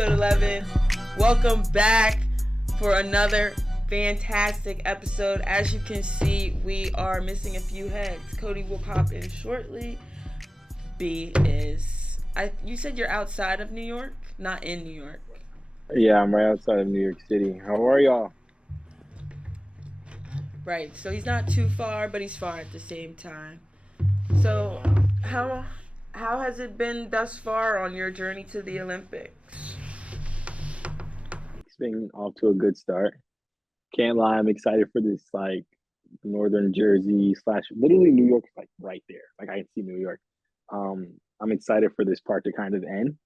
episode 11. Welcome back for another fantastic episode. As you can see, we are missing a few heads. Kodi will pop in shortly. B is... you said you're outside of New York? Not in New York. Yeah, I'm right outside of New York City. How are y'all? Right, so he's not too far, but he's far at the same time. So, how has it been thus far on your journey to the Olympics? It's been off to a good start. Can't lie, I'm excited for this, like, northern Jersey / literally New York is like right there. Like, I can see New York. I'm excited for this part to kind of end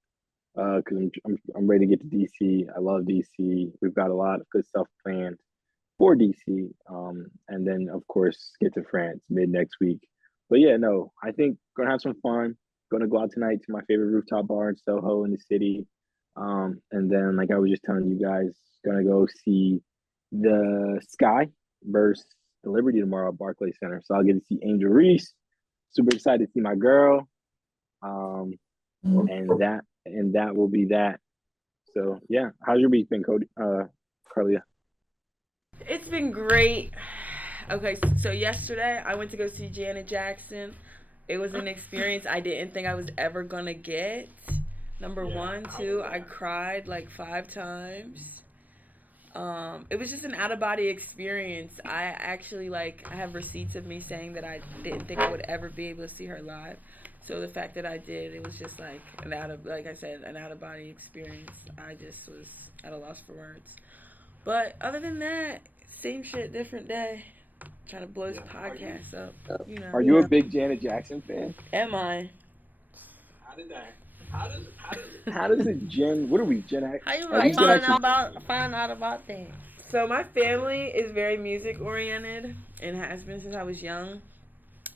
because I'm ready to get to DC. I love DC. We've got a lot of good stuff planned for DC. And then, of course, get to France mid next week. But yeah, no, I think gonna have some fun. Gonna go out tonight to my favorite rooftop bar in Soho in the city. And then, like I was just telling you guys, gonna go see the Sky versus the Liberty tomorrow at Barclays Center. So I'll get to see Angel Reese. Super excited to see my girl. And that will be that. So yeah, how's your week been, Kodi? Carlia? It's been great. Okay, so yesterday I went to go see Janet Jackson. It was an experience I didn't think I was ever gonna get. Number one, two, I cried like 5 times. It was just an out-of-body experience. I actually, I have receipts of me saying that I didn't think I would ever be able to see her live. So the fact that I did, it was just like an out-of-body experience. I just was at a loss for words. But other than that, same shit, different day. Trying to blow this podcast up. You know. Are you a big Janet Jackson fan? Am I? How does it Gen? What are we Gen X? How you find out about things? So my family is very music oriented and has been since I was young.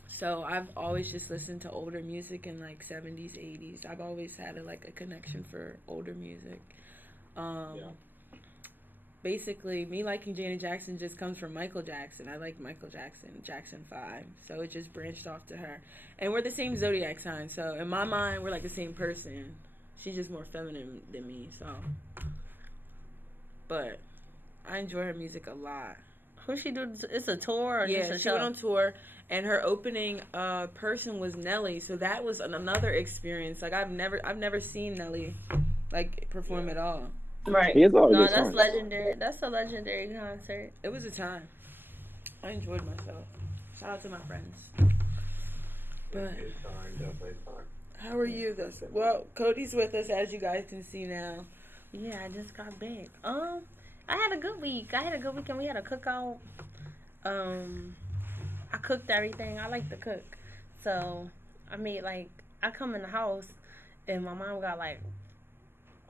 So I've always just listened to older music in like 70s, 80s. I've always had a connection for older music. Basically, me liking Janet Jackson just comes from Michael Jackson. I like Michael Jackson, Jackson 5. So it just branched off to her. And we're the same zodiac sign. So in my mind, we're like the same person. She's just more feminine than me. So, but I enjoy her music a lot. Who she do? It's a tour or just a show? She went on tour. And her opening person was Nelly. So that was another experience. Like I've never seen Nelly perform at all. Right. No, that's legendary. That's a legendary concert. It was a time. I enjoyed myself. Shout out to my friends. But how are you though? Well, Kodi's with us, as you guys can see now. Yeah, I just got back. I had a good week. And we had a cookout. I cooked everything. I like to cook. So I made I come in the house and my mom got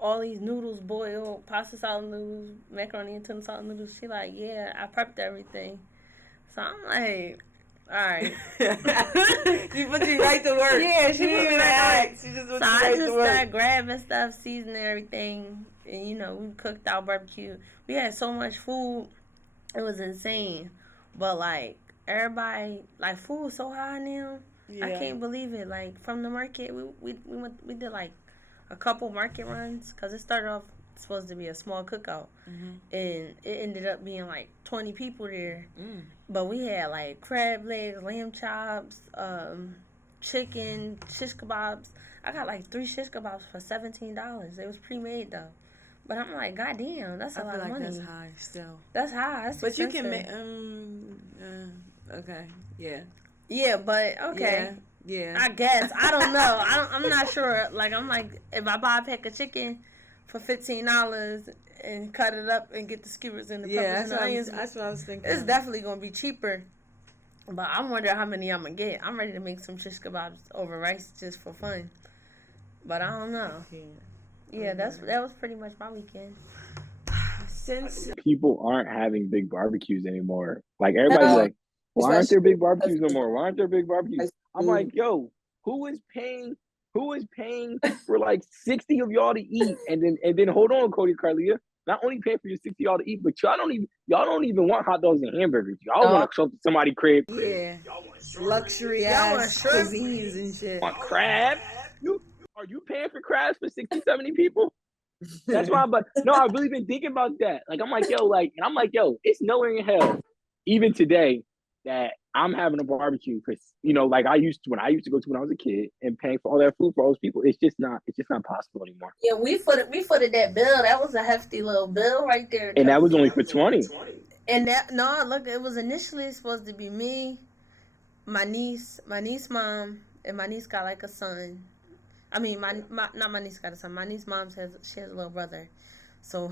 all these noodles boiled, pasta salad noodles, macaroni and tuna salad noodles. She yeah, I prepped everything. So I'm like, all right. She put you right to work. Yeah, she didn't even ask. She just put you right to work. So I just started grabbing stuff, seasoning everything, and we cooked our barbecue. We had so much food, it was insane. But everybody, food is so high now. Yeah. I can't believe it. From the market, we did a couple market runs because it started off supposed to be a small cookout, and it ended up being 20 people there. But we had crab legs, lamb chops, chicken, shish kebabs. I got 3 shish kebabs for $17. It was pre-made though. But I'm God damn, that's a lot of money. That's high still. That's high. That's but expensive. You can make okay, yeah. Yeah, but okay. Yeah. I guess. I don't know. I'm not sure. If I buy a pack of chicken for $15 and cut it up and get the skewers and the peppers and onions, that's what I was thinking. It's definitely going to be cheaper. But I wonder how many I'm going to get. I'm ready to make some shish kebabs over rice just for fun. But I don't know. Yeah, that was pretty much my weekend. Since people aren't having big barbecues anymore. Everybody's why aren't there big barbecues no more? Why aren't there big barbecues? I'm yo, who is paying for 60 of y'all to eat and then hold on, Kodi, Carlia. Not only paying for your 60 y'all to eat, but y'all don't even want hot dogs and hamburgers. Y'all want to show up to somebody's crib. Yeah. Luxury ass cuisines and shit. Want crab? Are you paying for crabs for 60, 70 people? That's why. But no, I've really been thinking about that. Like I'm like, yo, it's nowhere in hell, even today, that I'm having a barbecue because like I used to when I go to when I was a kid and paying for all that food for all those people. It's just not possible anymore. Yeah, we footed that bill. That was a hefty little bill right there. And that was only for 20. And look, it was initially supposed to be me, my niece mom, and my niece got like a son. I mean, not my niece got a son. My niece mom she has a little brother. So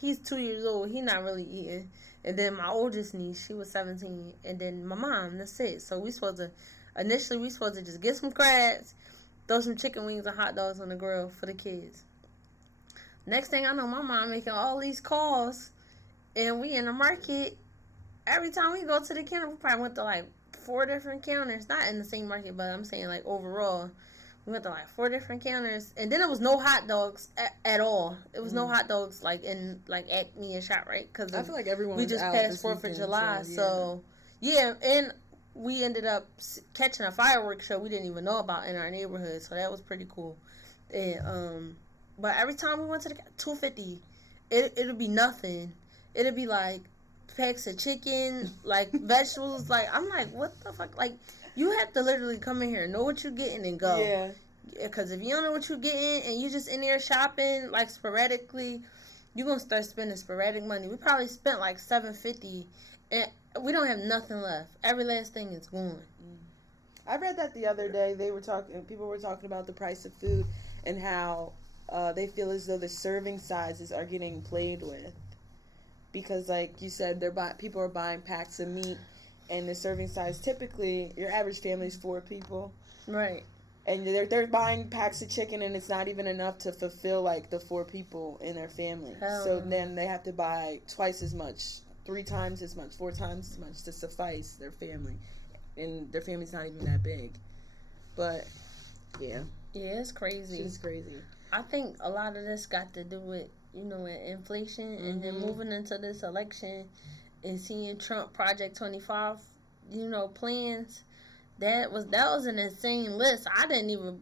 he's 2 years old. He not really eating. And then my oldest niece, she was 17. And then my mom, that's it. So initially we supposed to just get some crabs, throw some chicken wings and hot dogs on the grill for the kids. Next thing I know, my mom making all these calls, and we in the market. Every time we go to the counter, we probably went to like 4 different counters. Not in the same market, but I'm saying like overall. We went to like 4 different counters, and then it was no hot dogs at all. It was no hot dogs like at me and Shop, right? Because I feel like everyone we just passed 4th of July, so yeah, and we ended up catching a fireworks show we didn't even know about in our neighborhood, so that was pretty cool. And but every time we went to the $2.50, it'll be nothing. It'll be like packs of chicken, like vegetables. Like I'm like, what the fuck, like. You have to literally come in here, know what you're getting, and go. Yeah. Because if you don't know what you're getting and you just in there shopping like sporadically, you're gonna start spending sporadic money. We probably spent like $7.50, and we don't have nothing left. Every last thing is gone. I read that the other day. People were talking about the price of food and how they feel as though the serving sizes are getting played with, because, like you said, people are buying packs of meat. And the serving size, typically, your average family is 4 people. Right. And they're buying packs of chicken, and it's not even enough to fulfill, like, the 4 people in their family. So then they have to buy twice as much, 3 times as much, 4 times as much to suffice their family. And their family's not even that big. But, yeah. Yeah, it's crazy. It's crazy. I think a lot of this got to do with, inflation, and then moving into this election and seeing Trump Project 25, plans. That was an insane list. I didn't even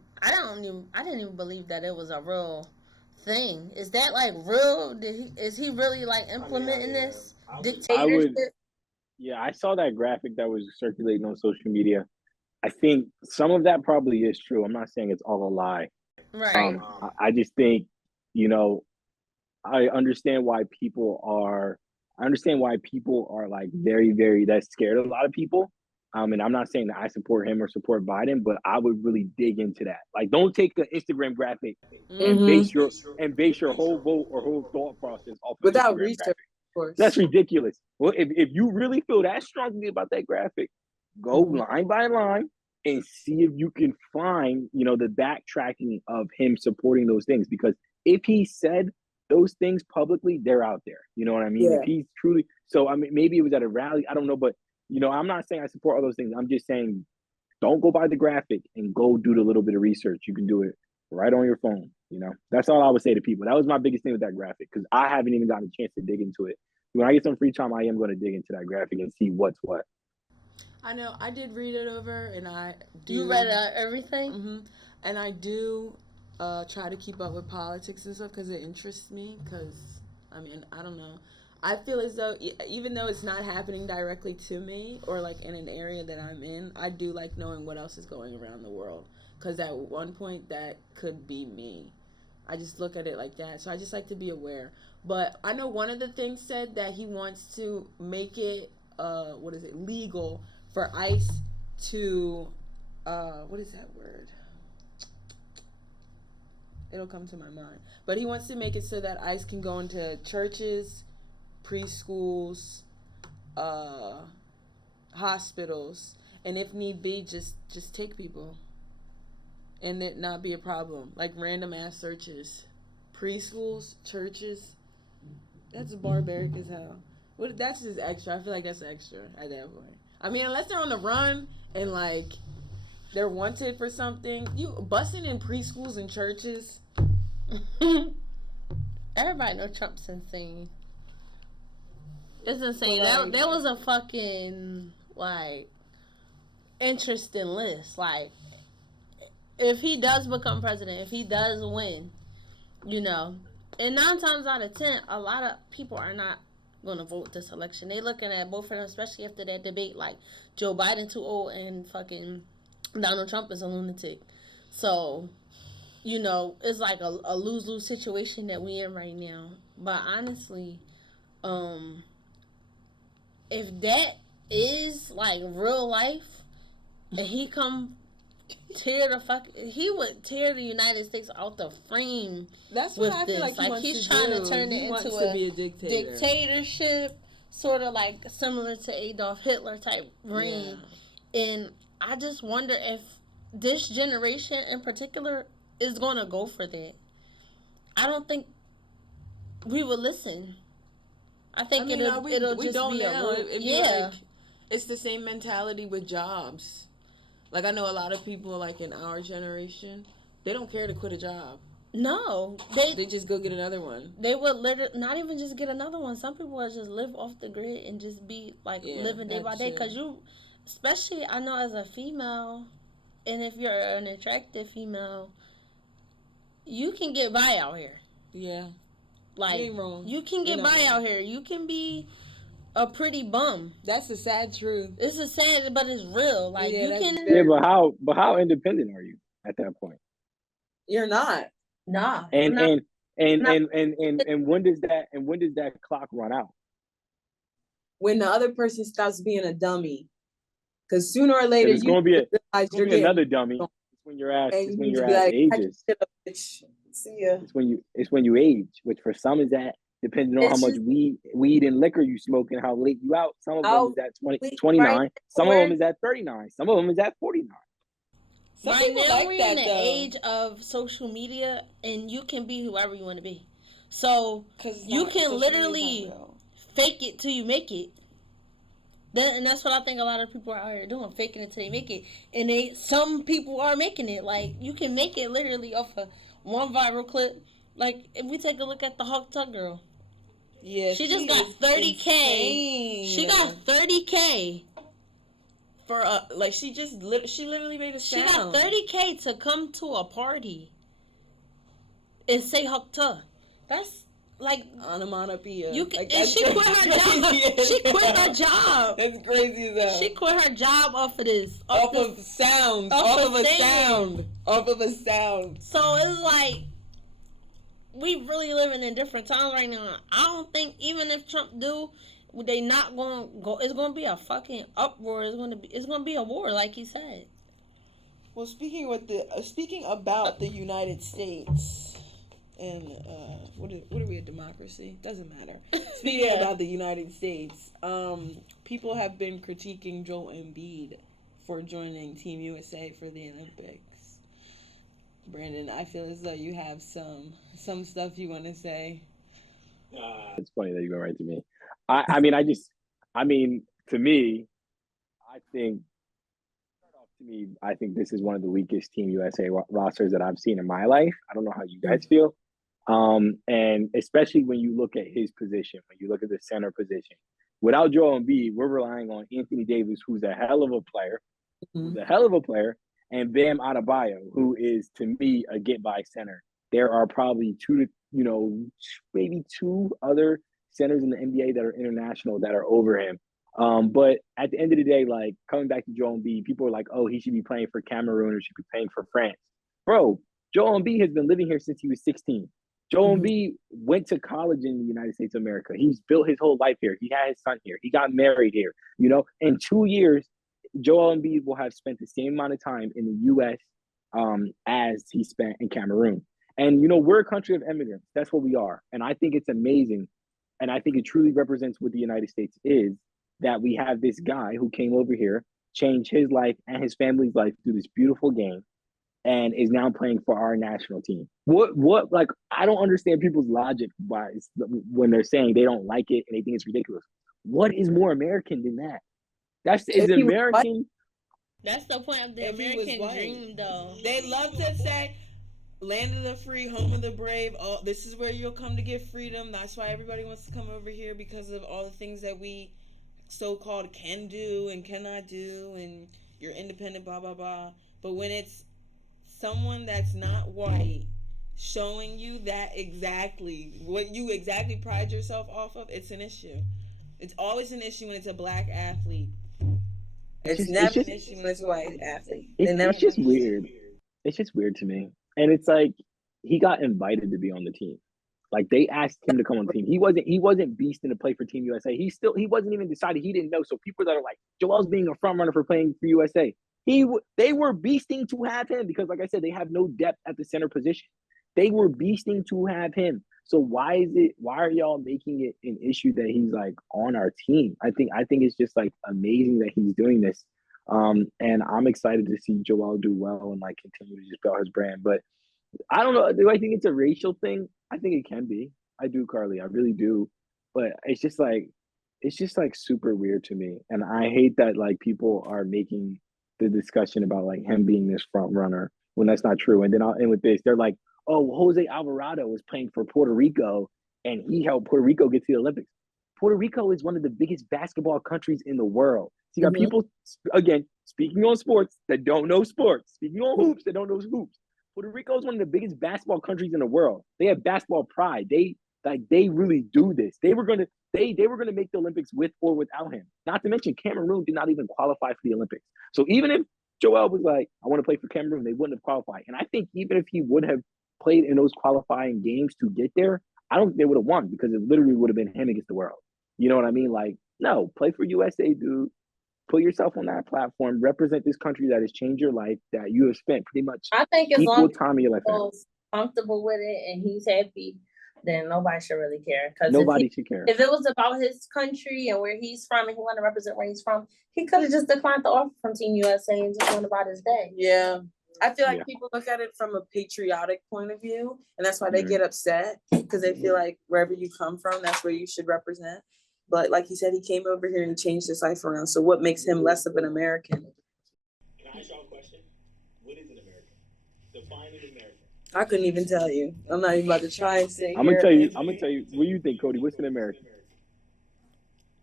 believe that it was a real thing. Is that like real? Is he really like implementing this dictatorship? I saw that graphic that was circulating on social media. I think some of that probably is true. I'm not saying it's all a lie. Right. I just think, I understand why people are like very, very, that's scared of a lot of people. And I'm not saying that I support him or support Biden, but I would really dig into that. Like, don't take the Instagram graphic and base your whole vote or whole thought process off without Instagram research. Graphic. Of course. That's ridiculous. Well, if you really feel that strongly about that graphic, go line by line and see if you can find, the backtracking of him supporting those things. Because if he said those things publicly, they're out there. You know what I mean? Yeah. If he's truly, so I mean, maybe it was at a rally. I don't know, but I'm not saying I support all those things. I'm just saying, don't go by the graphic and go do the little bit of research. You can do it right on your phone. That's all I would say to people. That was my biggest thing with that graphic, because I haven't even gotten a chance to dig into it. When I get some free time, I am going to dig into that graphic and see what's what. I know. I did read it over, and I do. You read everything? Mm-hmm. And I do try to keep up with politics and stuff because it interests me. Because, I mean, I don't know. I feel as though, even though it's not happening directly to me or, like, in an area that I'm in, I do like knowing what else is going around the world. Because at one point, that could be me. I just look at it like that. So I just like to be aware. But I know one of the things said that he wants to make it, legal for ICE to, what is that word? It'll come to my mind. But he wants to make it so that ICE can go into churches, preschools, hospitals, and if need be, just take people, and it not be a problem. Like random ass searches, preschools, churches. That's barbaric as hell. What? That's just extra. I feel like that's extra at that point. I mean, unless they're on the run and like they're wanted for something, you busting in preschools and churches. Everybody know Trump's insane. It's insane. That was a fucking, like, interesting list. Like, if he does become president, if he does win, And 9 times out of 10, a lot of people are not going to vote this election. They looking at both of them, especially after that debate, like Joe Biden too old and fucking Donald Trump is a lunatic. So, you know, it's like a lose-lose situation that we in right now. But honestly, if that is like real life, and he come he would tear the United States out the frame. That's what I feel like he's trying to turn it into a dictatorship, sort of like similar to Adolf Hitler type reign. Yeah. And I just wonder if this generation in particular is going to go for that. I don't think we will listen. I think it'll just be like, it's the same mentality with jobs. Like, I know a lot of people, like, in our generation, they don't care to quit a job. No. They just go get another one. They would literally not even just get another one. Some people would just live off the grid and just be, like, living day by day. Because you, especially, I know as a female, and if you're an attractive female, you can get by out here. Yeah. Like, you ain't wrong. You can get by out here. You can be a pretty bum. That's the sad truth. It's a sad, but it's real. Like, you can. Yeah, but how independent are you at that point? You're not. Nah. And when does that clock run out? When the other person stops being a dummy. Because sooner or later it's going to be another dummy. It's when your ass ages. See ya. It's when you age, which for some is that depending on how much weed and liquor you smoke and how late you out. Some of them is at 29. Right. Some of them is at 39. Some of them is at 49. Right now we're in the age of social media, and you can be whoever you want to be. So you can literally fake it till you make it. And that's what I think a lot of people are out here doing, faking it till they make it. And some people are making it. Like, you can make it literally off of one viral clip. Like, if we take a look at the Hawk Tuck girl. Yeah, she just got 30K. Insane. She got 30K. For like, she literally made a sound. She got 30K to come to a party and say Hawk Tuck. That's like onomatopoeia. She quit her job. She quit her job. That's crazy as hell. She quit her job off of this. Off of a sound. So it's like, we really living in different times right now. I don't think even if Trump do, they not gonna go. It's gonna be a fucking uproar. It's gonna be a war, like he said. Well, speaking about the United States, and what are we, a democracy? Doesn't matter. Speaking about the United States, people have been critiquing Joel Embiid for joining Team USA for the Olympics. Brandon, I feel as though you have some stuff you want to say. It's funny that you go right to me. I mean, to me, I think this is one of the weakest Team USA rosters that I've seen in my life. I don't know how you guys feel. And especially when you look at his position, when you look at the center position. Without Joel Embiid, we're relying on Anthony Davis, who's a hell of a player, and Bam Adebayo, who is, to me, a get-by center. There are probably maybe two other centers in the NBA that are international that are over him. But at the end of the day, like, coming back to Joel Embiid, people are like, oh, he should be playing for Cameroon or should be playing for France. Bro, Joel Embiid has been living here since he was 16. Joel Embiid went to college in the United States of America. He's built his whole life here. He had his son here. He got married here. In 2 years, Joel Embiid will have spent the same amount of time in the U.S. As he spent in Cameroon. And, we're a country of immigrants. That's what we are. And I think it's amazing. And I think it truly represents what the United States is, that we have this guy who came over here, changed his life and his family's life through this beautiful game, and is now playing for our national team. Like, I don't understand people's logic when they're saying they don't like it and they think it's ridiculous. What is more American than that? That's American. That's the point of the American dream, though. They love to say, land of the free, home of the brave. Oh, this is where you'll come to get freedom. That's why everybody wants to come over here, because of all the things that we so-called can do and cannot do, and you're independent, blah, blah, blah. But when it's someone that's not white showing you that exactly what you exactly pride yourself off of, it's an issue. It's always an issue when it's a black athlete. It's never an issue when it's a white athlete. It's just weird. It's just weird to me. And it's like he got invited to be on the team. Like they asked him to come on the team. He wasn't beasting to play for Team USA. He wasn't even decided. He didn't know. So people that are like, Joel's being a front runner for playing for USA. They were beasting to have him because, like I said, they have no depth at the center position. They were beasting to have him. So why are y'all making it an issue that he's like on our team? I think it's just like amazing that he's doing this. And I'm excited to see Joel do well and like continue to just build his brand. But I don't know. Do I think it's a racial thing? I think it can be. I do, Carly. I really do. But it's just like super weird to me. And I hate that like people are making the discussion about like him being this front runner when that's not true. And then I'll end with this. They're like, oh, Jose Alvarado was playing for Puerto Rico and he helped Puerto Rico get to the Olympics. Puerto Rico is one of the biggest basketball countries in the world. So you got people, again, speaking on sports that don't know sports, speaking on hoops that don't know hoops. Puerto Rico is one of the biggest basketball countries in the world. They have basketball pride. They really do this. They were gonna make the Olympics with or without him. Not to mention Cameroon did not even qualify for the Olympics. So even if Joel was like, I want to play for Cameroon, they wouldn't have qualified. And I think even if he would have played in those qualifying games to get there, I don't think they would have won because it literally would have been him against the world. You know what I mean? Like, no, play for USA, dude. Put yourself on that platform. Represent this country that has changed your life, that you have spent pretty much I think as equal long time in your life. He's comfortable with it and he's happy, then nobody should really care. Because nobody should care. If it was about his country and where he's from and he wanted to represent where he's from, he could have just declined the offer from Team USA and just went about his day. Yeah. I feel like people look at it from a patriotic point of view, and that's why they get upset because they feel like wherever you come from, that's where you should represent. But like he said, he came over here and changed his life around. So what makes him less of an American? Can I ask y'all a question? What is an American? Define an American. I couldn't even tell you. I'm not even about to try and say. I'm gonna tell you. What do you think, Kodi? What's an American?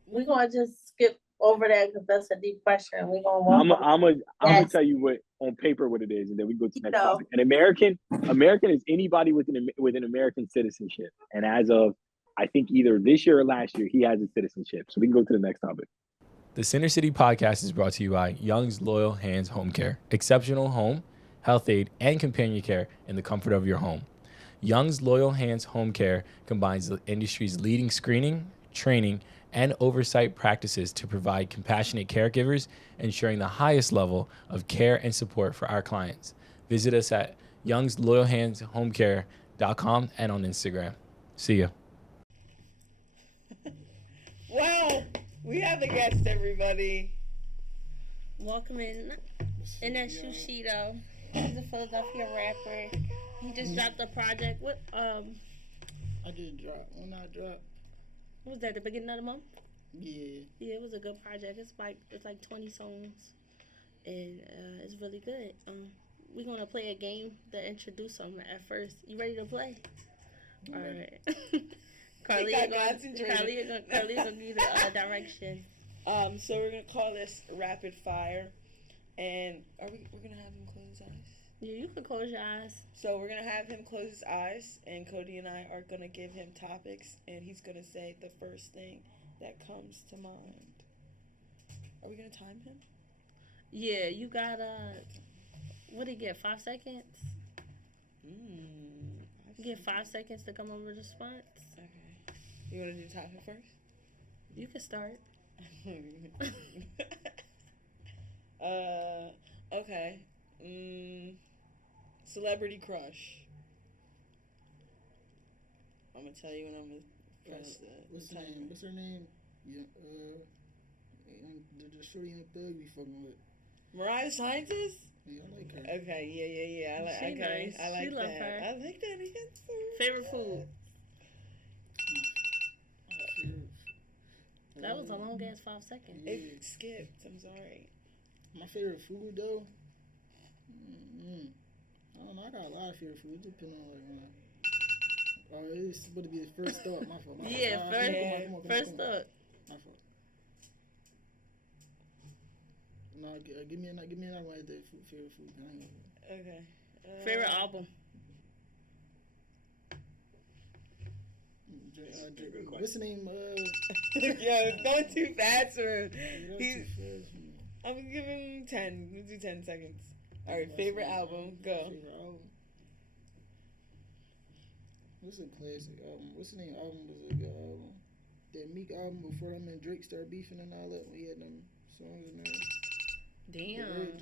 We're gonna just skip over that because that's a deep question. We're gonna. I'm gonna tell you what on paper what it is, and then we go to the next topic. An American is anybody with an American citizenship, and as of I think either this year or last year, he has a citizenship. So we can go to the next topic. The Center City Podcast is brought to you by Young's Loyal Hands Home Care. Exceptional home, health aid, and companion care in the comfort of your home. Young's Loyal Hands Home Care combines the industry's leading screening, training, and oversight practices to provide compassionate caregivers, ensuring the highest level of care and support for our clients. Visit us at youngsloyalhandshomecare.com and on Instagram. See ya. Wow, we have a guest, everybody. Welcome in NSU Sheedo. He's a Philadelphia rapper. He just dropped a project. What I did drop. When I dropped. What was that, the beginning of the month? Yeah. Yeah, it was a good project. It's like 20 songs. And it's really good. We're gonna play a game to introduce him at first. You ready to play? All right. Carlia gonna give you the direction. So we're gonna call this rapid fire, and we're gonna have him close his eyes? Yeah, you can close your eyes. So we're gonna have him close his eyes, and Kodi and I are gonna give him topics, and he's gonna say the first thing that comes to mind. Are we gonna time him? Yeah, you got what do you get? 5 seconds. You get 5 seconds to come up with a response. Okay. You want to do topic first? You can start. Okay. Celebrity crush. I'm gonna tell you when I'm gonna press What's her name? What's her name? Yeah, the shorty in the thug we fucking with. Mariah Scientist? Yeah, I like her. Okay, yeah. I like nice. I like She that. love her. I like that answer. Favorite food? That was a long ass 5 seconds. Yeah. It skipped. I'm sorry. My favorite food though. I don't know. I got a lot of favorite food. Depending on like. Oh, it's supposed to be the first thought. My fault. Yeah, first thought. My fault. No, give me another one. Favorite food. Okay. Favorite album? Good question. What's the name? Yo, it's going too fast for him. Yeah, that was He's, too fast. I'm gonna give him 10. We'll do 10 seconds. All right, favorite album. Go. Favorite album. What's a classic album? What's the name? Album was a good album. That Meek album before him and Drake started beefing and all that. We had them songs in there. Damn.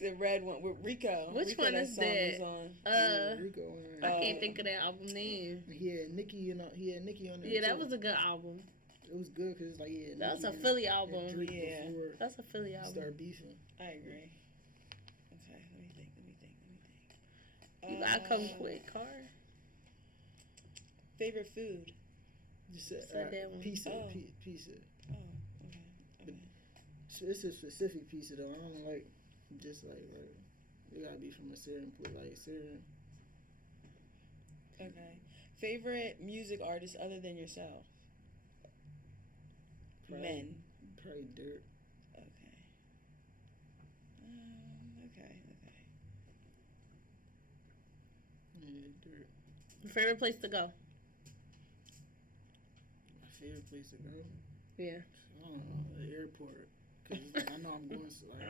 The red one with Rico. Which Rico, one is song that? was on. Rico on I there. can't think of that album name. He had Nicki on there. Yeah, that too. was a good album. It was good because like That was a Nicki Philly and album. Drake Yeah. before That's a Philly album. start beefing. I agree. Okay, let me think. You gotta come quick, Car. Favorite food? Just Said that one. pizza. Oh. Pizza. Oh, okay. So it's a specific pizza though. I don't like just like it gotta be from a certain place, like certain. Okay. Favorite music artist other than yourself? Men. Probably Derrick. Okay. Okay. Yeah, Derrick. Your favorite place to go? My favorite place to go. Yeah. I don't know, the airport. Cause it's like I know I'm going somewhere. I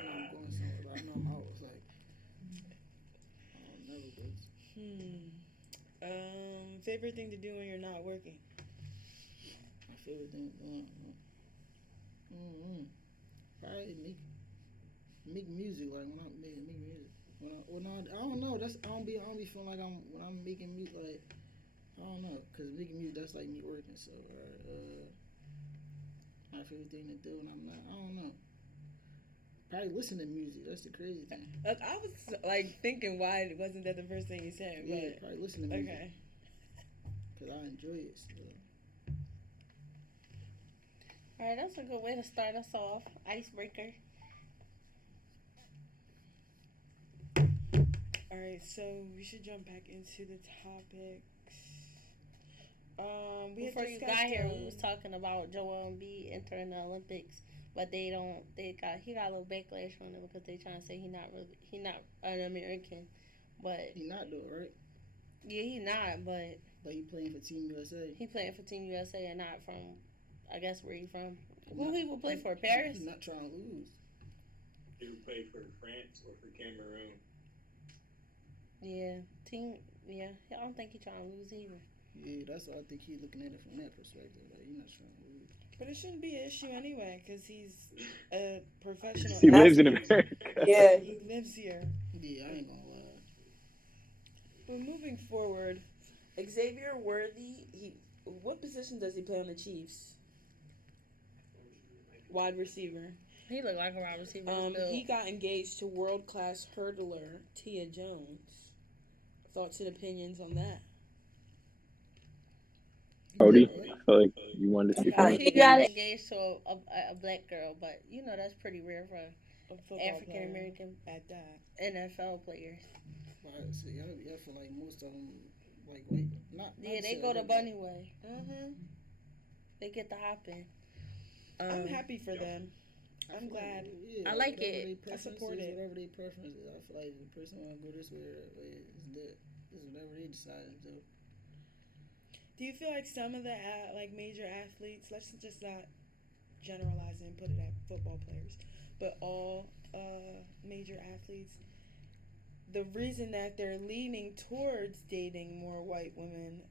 know I'm out. It's like I don't never go. Favorite thing to do when you're not working? My favorite thing. Probably make music. Like when I make music. I don't know. I don't be feeling like when I'm making music. Like I don't know, cause making music that's like me working. So my favorite thing to do when I'm not. I don't know. Probably listen to music. That's the crazy thing. Like, I was like thinking, why wasn't that the first thing you said? Yeah, But, probably listen to music. okay. Cause I enjoy it. So. All right, that's a good way to start us off. Icebreaker. All right, so we should jump back into the topics. Before you got here, we was talking about Joel Embiid entering the Olympics, but he got a little backlash on it because they trying to say he not an American, but He not though, right? yeah, he not, but He playing for Team USA. he playing for Team USA and not from, I guess where he from. Who he will play for? Paris? He's not trying to lose. He would play for France or for Cameroon. Yeah, yeah. I don't think he trying to lose either. Yeah, that's what I think he's looking at it from that perspective. Like he's not trying to lose. But it shouldn't be an issue anyway, because he's a professional. He lives in athlete. America. Yeah, he lives here. Yeah, I ain't gonna lie. But moving forward, Xavier Worthy, what position does he play on the Chiefs? Wide receiver. He look like a wide receiver. He got engaged to world-class hurdler Tia Jones. Thoughts and opinions on that? Kodi, I feel like you wanted to speak on it. He got engaged to a black girl, but you know that's pretty rare for A football African American player at that. NFL players. But see, I feel like most of them like wait, not. Yeah, they go the bunny way. They get the hopping. I'm happy for them. I'm glad. Yeah, I like whatever it. they I support it. Whatever their preference is, I feel like the person want to go this way or that way is that. It's whatever they decide to do. Do you feel like some of the major athletes, let's just not generalize and put it at football players, but all major athletes, the reason that they're leaning towards dating more white women,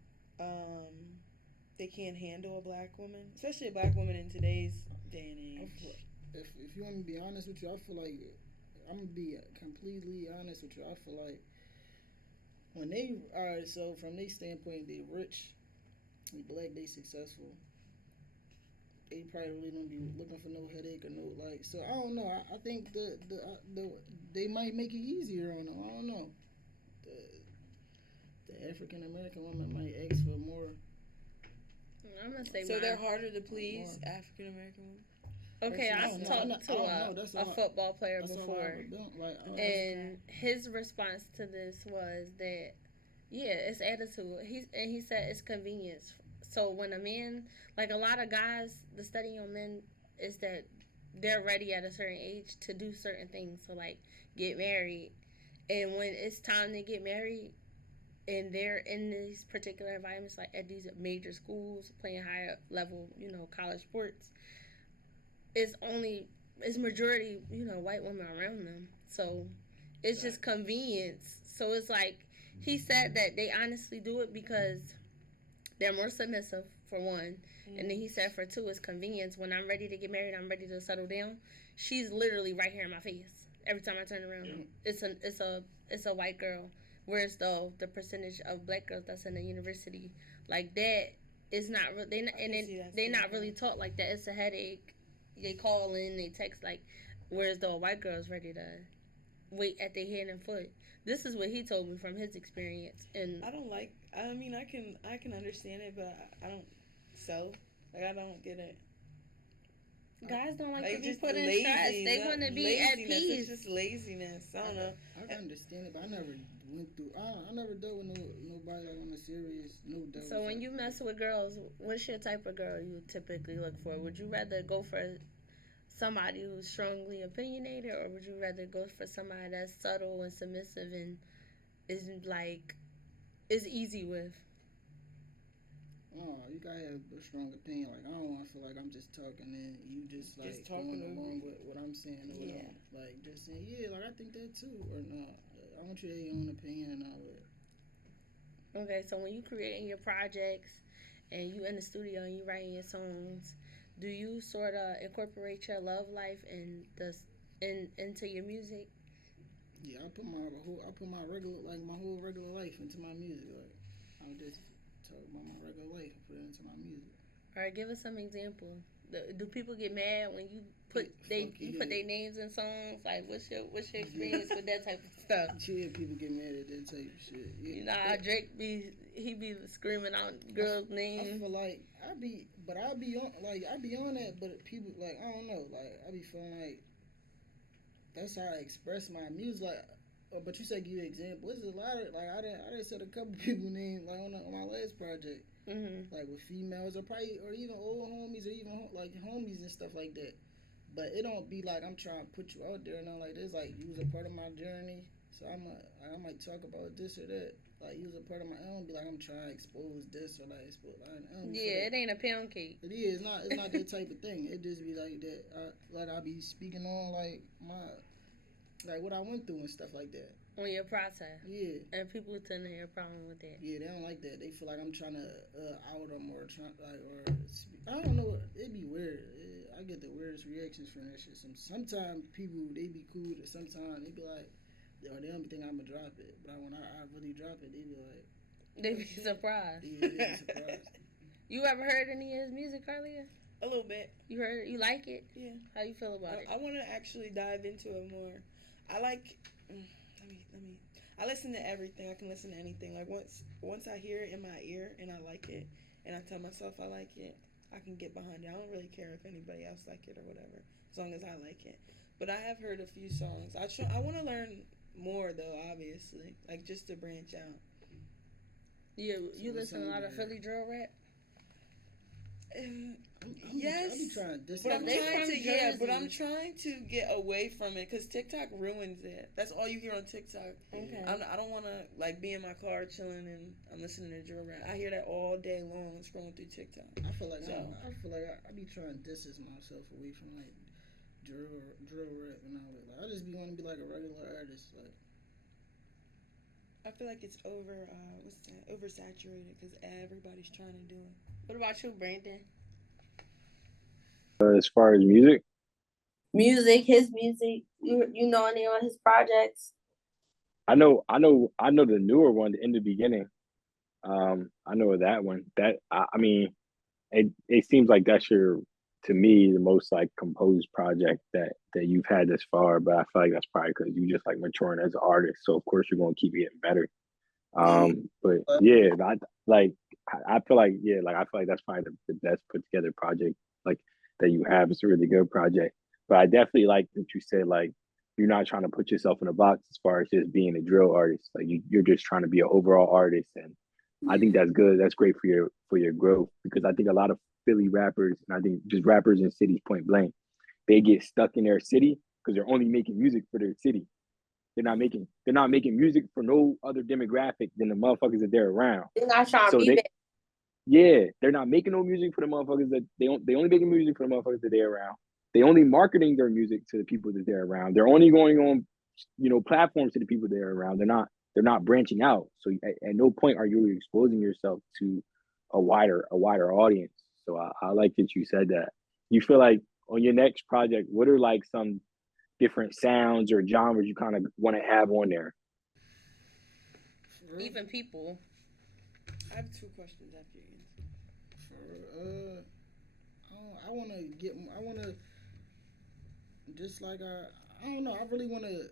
they can't handle a black woman, especially a black woman in today's day and age. If you want me to be honest with you, I feel like I'm gonna be completely honest with you. I feel like when they are so from their standpoint, they rich, they black, they successful. They probably really don't be looking for no headache or no like. So I don't know. I think the they might make it easier on them. I don't know. The African American woman might ask for more. I'm gonna say So they're harder to please African American women? Okay, I've talked to a football player before, and his response to this was that, yeah, it's attitude. He said it's convenience. So when a man, like a lot of guys, the study on men is that they're ready at a certain age to do certain things. So like get married, and when it's time to get married, and they're in these particular environments, like at these major schools, playing higher level, college sports, it's majority, white women around them. So it's just convenience. So it's like he said that they honestly do it because they're more submissive, for one. And then he said for two, it's convenience. When I'm ready to get married, I'm ready to settle down. She's literally right here in my face every time I turn around. It's a white girl. Whereas though the percentage of black girls that's in the university like that is not they're not really taught like that. It's a headache. They call in, they text like. Whereas though a white girl's ready to wait at their head and foot. This is what he told me from his experience. And I don't like. I mean, I can understand it, but I don't. So I don't get it. Guys don't like to be just put in lazy, stress. They want to be at peace. It's just laziness. I don't know. I can understand it, but I never went through. I never dealt with nobody like on a serious note. So when you mess with girls, what's your type of girl you typically look for? Would you rather go for somebody who's strongly opinionated, or would you rather go for somebody that's subtle and submissive and is easy with? Oh, you gotta have a strong opinion. Like, I don't want to feel like I'm just talking and you just going along with what I'm saying. Or Yeah. Like just saying, yeah, like I think that too, or no. I want you to have your own opinion and all that. Okay, so when you creating your projects and you in the studio and you writing your songs, do you sort of incorporate your love life into your music? Yeah, I put my whole regular life into my music. Like, I just talk about my regular life and put it into my music. All right, give us some examples. Do people get mad when you put their names in songs? Like, what's your experience with that type of stuff? Yeah, people get mad at that type of shit. Yeah. You know how Drake be screaming out girls' names. I feel like I be on that, but people like I don't know, like I be feeling like that's how I express my music. Like, but you said give you an example. There's a lot of like I didn't said a couple people names like on my last project. Mm-hmm. Like with females or even old homies or even like homies and stuff like that. But it don't be like I'm trying to put you out there and all like this. Like you was a part of my journey, so I might talk about this or that. Like you was a part of my own. Be like I'm trying to expose this or like expose. Yeah, it ain't a pound cake. It is not. It's not that type of thing. It just be like that. I be speaking on like what I went through and stuff like that. On your process. Yeah. And people tend to have a problem with that. Yeah, they don't like that. They feel like I'm trying to out them or I don't know. It'd be weird. I get the weirdest reactions from that shit. Sometimes people they be cool. Sometimes they be like, they don't be thinking I'm gonna drop it. But when I really drop it, they be like, they be surprised. Yeah, they be surprised. You ever heard any of his music, Carlia? A little bit. You heard it? You like it? Yeah. How you feel about it? I want to actually dive into it more. I like. I listen to everything. I can listen to anything. Like once I hear it in my ear and I like it, and I tell myself I like it, I can get behind it. I don't really care if anybody else like it or whatever, as long as I like it. But I have heard a few songs. I want to learn more though, obviously, like just to branch out. You listen to a lot of Philly drill rap? Yes, I be trying to but I'm trying to get away from it because TikTok ruins it. That's all you hear on TikTok. Okay. I don't want to like be in my car chilling and I'm listening to drill rap. I hear that all day long scrolling through TikTok. I feel like I be trying to distance myself away from like drill rap and all that. Like, I just want to be like a regular artist. Like I feel like it's oversaturated because everybody's trying to do it. What about you, Brandon? As far as music, his music, you know any of his projects? I know the newer one in the beginning. I know that one. That I mean, it seems like that's to me the most like composed project that you've had this far. But I feel like that's probably because you just like maturing as an artist. So of course you're gonna keep getting better. But yeah, I feel like that's probably the best put together project like that you have. It's a really good project. But I definitely like that you said like you're not trying to put yourself in a box as far as just being a drill artist. Like you're just trying to be an overall artist, and I think that's good. That's great for your growth because I think a lot of Philly rappers and I think just rappers in cities point blank, they get stuck in their city because they're only making music for their city. They're not making music for no other demographic than the motherfuckers that they're around. They're not trying So to be they're not making no music for the motherfuckers that they only making music for the motherfuckers that they're around. They only marketing their music to the people that they're around. They're only going on, platforms to the people they're around. They're not branching out. So at no point are you exposing yourself to a wider audience. So I like that you said that. You feel like on your next project, what are like some different sounds or genres you kind of want to have on there? even people. I have 2 questions after you answer. I want to just like I don't know. I really want to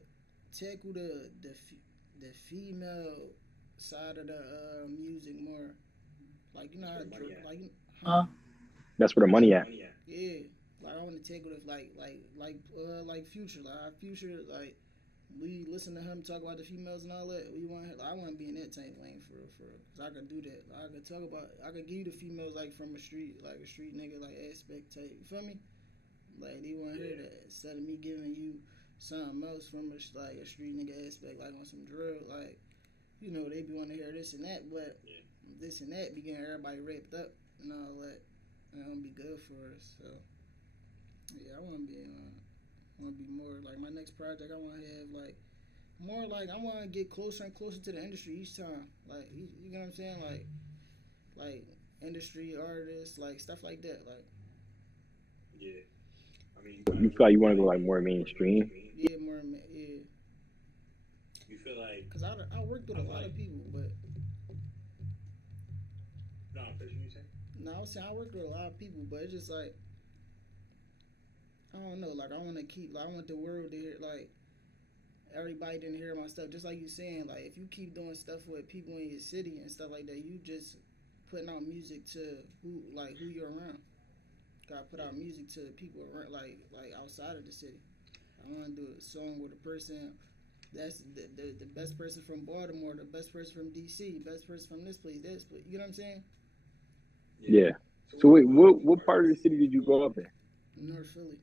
tackle the female side of the music more. Like That's where the money at. yeah. Like I want to tackle it like Future. Like Future, like we listen to him talk about the females and all that. I want to be in that type lane for real. Cause I could do that. I could give you the females like from a street nigga like aspect type. You feel me? Like they want to hear that instead of me giving you something else from a street nigga aspect, like on some drill. Like they be wanting to hear this and that, but this and that be getting everybody wrapped up and all that. And it don't be good for us. So yeah, I want to be more like my next project. I want to have like more like I want to get closer and closer to the industry each time. Like you know what I'm saying? Like industry artists, like stuff like that. Like Yeah. I mean, You feel like you want to go like more mainstream? yeah, more yeah. You feel like Cause I worked with a lot of people, but no, what you saying? no, I was saying I worked with a lot of people, but it's just like I don't know. Like I want to keep. Like, I want the world to hear. Like everybody didn't hear my stuff. Just like you saying. Like if you keep doing stuff with people in your city and stuff like that, you just putting out music to who you're around. Gotta put out music to people around, like outside of the city. I want to do a song with a person that's the best person from Baltimore, the best person from DC, best person from this place. You know what I'm saying? Yeah. So wait, what part of the city did you grow up in? North Philly.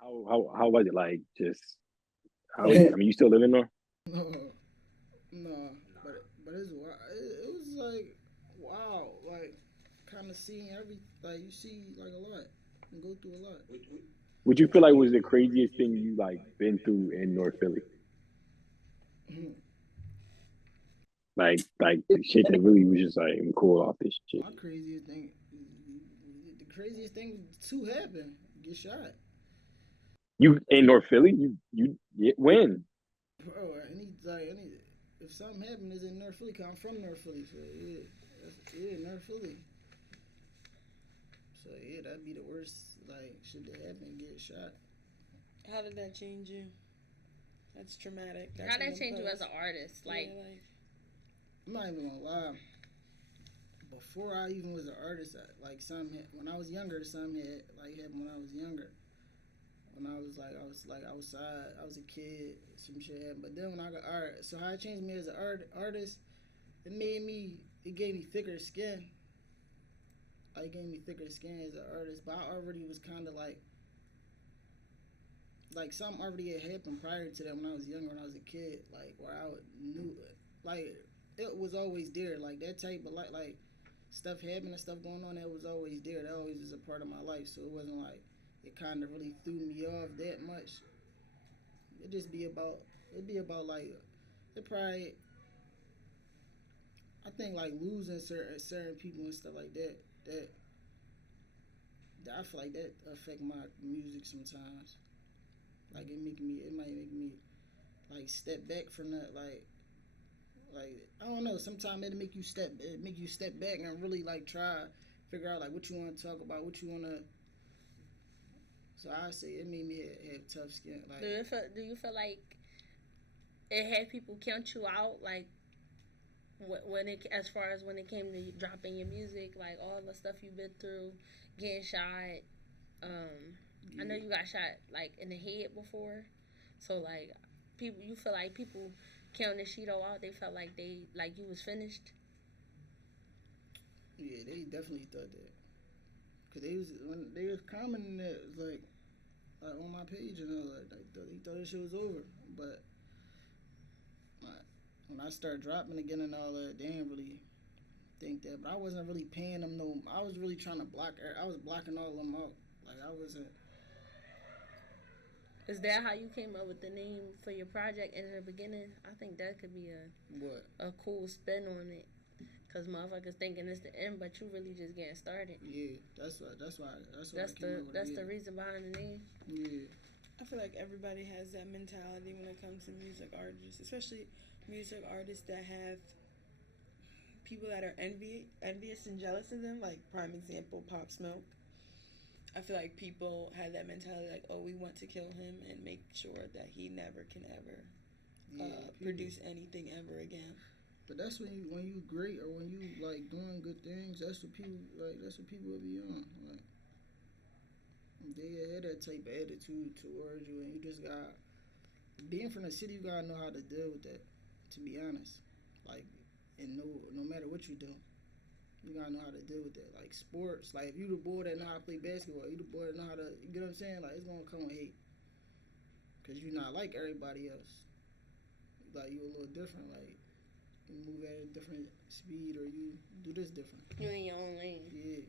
How was it like? Just how? I mean, you still live in there? No, but it's it was like wow, like kind of seeing you see like a lot and go through a lot. What you feel like was the craziest thing you like been through in North Philly? Like the shit that really was just like cool off this shit. My craziest thing, the craziest thing too happened. Get shot. You in North Philly? You when? Bro, if something happened, it's in North Philly. Cause I'm from North Philly, so North Philly. So yeah, that'd be the worst shit that happened. Get shot. How did that change you? That's traumatic. How that change you as an artist? Like, I'm not even gonna lie. Before I even was an artist, when I was younger, something happened when I was younger. When I was outside, I was a kid, some shit happened. But then when I got art, so how it changed me as an artist, it gave me thicker skin. It gave me thicker skin as an artist, but I already was kind of like something already had happened prior to that when I was younger, when I was a kid, where I knew, it was always there, that type of like stuff happening and stuff going on, that was always there. That always was a part of my life, so it wasn't like it kind of really threw me off that much. It'd be about it probably, I think losing certain people and stuff like that I feel like that affect my music sometimes. It might make me step back from that. I don't know. Sometimes it'll make you step back and really try figure out what you want to talk about, what you want to. So I say it made me have tough skin. Do you feel like it had people count you out as far as when it came to dropping your music, all the stuff you've been through, getting shot? I know you got shot in the head before, so people, you feel like people counted Sheedo out? They felt like you was finished. Yeah, they definitely thought that, cause when they was commenting that, it was on my page and all that. He thought this shit was over, but when I started dropping again and all that, they didn't really think that. But I wasn't really paying them no. I was really trying to block. I was blocking all of them out. Like I wasn't. Is that how you came up with the name for your project in the beginning? I think that could be a cool spin on it. Cause motherfuckers thinking it's the end, but you really just getting started. Yeah, that's why. That's the reason behind the name. Yeah. I feel like everybody has that mentality when it comes to music artists, especially music artists that have people that are envious and jealous of them. Like prime example, Pop Smoke. I feel like people had that mentality, like, oh, we want to kill him and make sure that he never can ever produce anything ever again. But that's when you great or when you like doing good things. That's what people will be on. Like they had that type of attitude towards you, and you just got being from the city. You gotta know how to deal with that. To be honest, like, and no matter what you do, you gotta know how to deal with that. Like sports, like if you the boy that know how to play basketball, you the boy that know how to. You get what I'm saying? Like it's gonna come with hate, cause you not like everybody else. Like you a little different. Like. You move at a different speed or you do this different. You in your own lane. Yeah.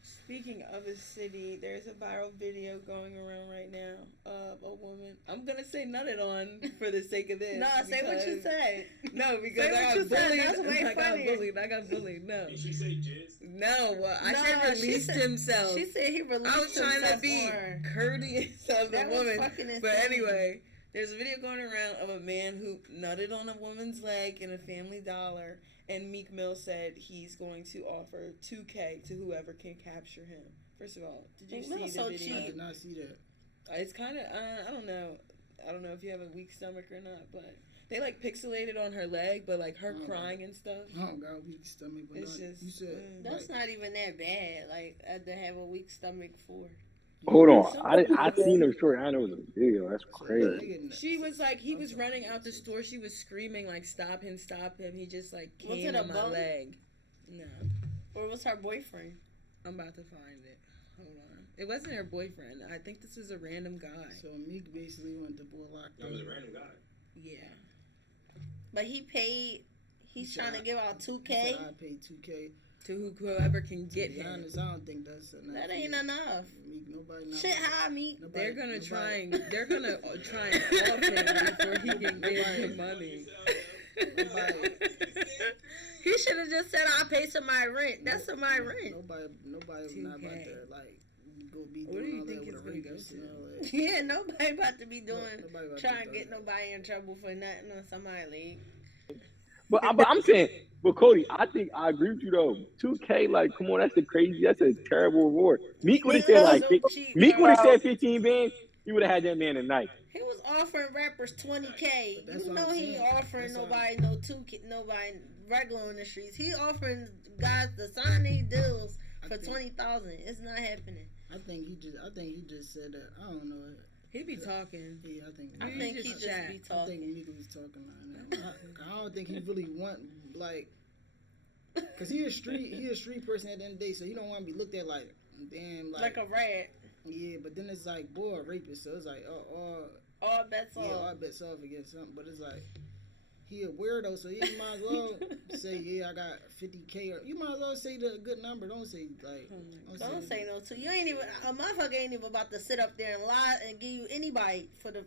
Speaking of a city, there's a viral video going around right now of a woman. I'm going to say nut it on for the sake of this. No, say what you said. No, because say I got bullied. That's way funny. I got bullied. No. Did she say jizz? No, I said released himself. She said he released himself. I was trying to be courteous of the woman. But anyway. There's a video going around of a man who nutted on a woman's leg in a Family Dollar, and Meek Mill said he's going to offer $2K to whoever can capture him. First of all, did you see the video? I did not see that. It's kind of I don't know. I don't know if you have a weak stomach or not, but they like pixelated on her leg, but like her crying and stuff. I don't got a weak stomach, but it's just you said that's not even that bad. Like to have a weak stomach for. Hold on, I seen him short. I know it was a video. That's crazy. She was like, he was running out the store. She was screaming like, "Stop him! Stop him!" He just like came on my leg. No. Or was her boyfriend? I'm about to find it. Hold on. It wasn't her boyfriend. I think this was a random guy. So Meek basically went to boy locked up. It was a random guy. Yeah. But he paid. He's trying to give out $2K. I paid $2K. To whoever can get him. To be honest, I don't think that's enough. That ain't enough. Meek, nobody. Shit, how Meek? They're gonna try and off him before he can get the money. He should have just said, "I'll pay somebody rent." That's somebody rent. Nobody was not about to like go be doing what do you all think that it's with a gonna go rapist to? and all that. Yeah, nobody about to be doing trying to get that. nobody in trouble for nothing on somebody's league. But I'm saying, but Kodi, I think I agree with you though. $2K, like, come on, that's a terrible reward. Meek would have said like, Meek would have said 15 bands. He would have had that man tonight. He was offering rappers $20K. That's You what know I'm he ain't saying. offering That's nobody no $2K, nobody regular in the streets. He offering guys to sign these deals for $20,000. It's not happening. I think he just said that. I don't know. He be talking. Yeah, I think he just be I talking. think Meek was talking like that. I don't think he really want like, cause he a street person at the end of the day, so he don't want to be looked at like damn Like a rat. Yeah, but then it's like boy, a rapist, so it's like All bets off. Yeah, all bets off against something, but it's like he a weirdo, so he might as well say yeah, I got 50K, or you might as well say the good number. Don't say like don't say no to you. Ain't even a motherfucker ain't even about to sit up there and lie and give you anybody for no